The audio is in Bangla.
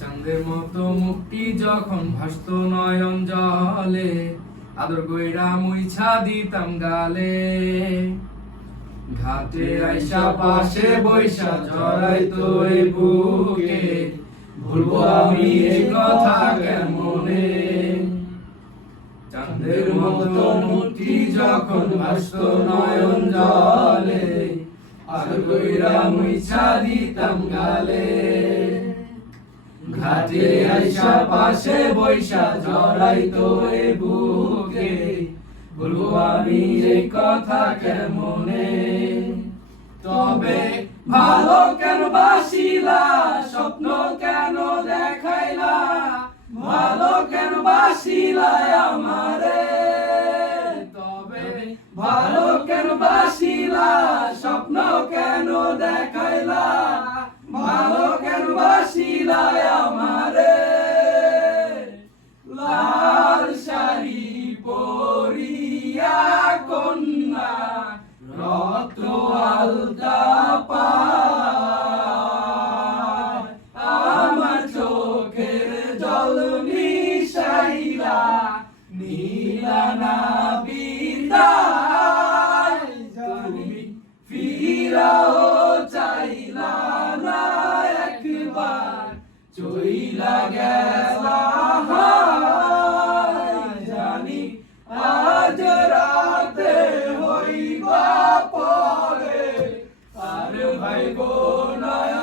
চাঁদের মতো মুক্তি যখন ভাসত নয়ন জলে, আদর গইরা মুইছা দিতাম গালে। ঘাটে আইসা পাশে বৈশা জড়াইতো এই বুকে, ভুলবো আমি এই কথা কেমনে? চাঁদের মতো মুক্তি যখন ভাসত নয়ন জলে, আদর গইরা মুইছা দিতাম গালে। ঘাটে আইসা পাশে বৈশা, জড়াইতো এ বুকে। বলব আমি এই কথা কেমনে? তবে ভালো কেন বাসিলা, স্বপ্ন কেন দেখাইলা? ভালো কেন বাসিলা আমারে? তবে ভালো কেন বাসিলা, স্বপ্ন কেন দেখাইলা? ভালো কেন বাসিলা প্রিয়া কন্যা রত আলতা আমার চোখের জল মিশাইলা নীলানা বিদায় তুমি ফিরাও চাইলা না একবার, চইলা গেলা জানি আজ বিপা পরে আর ভাই বোনায়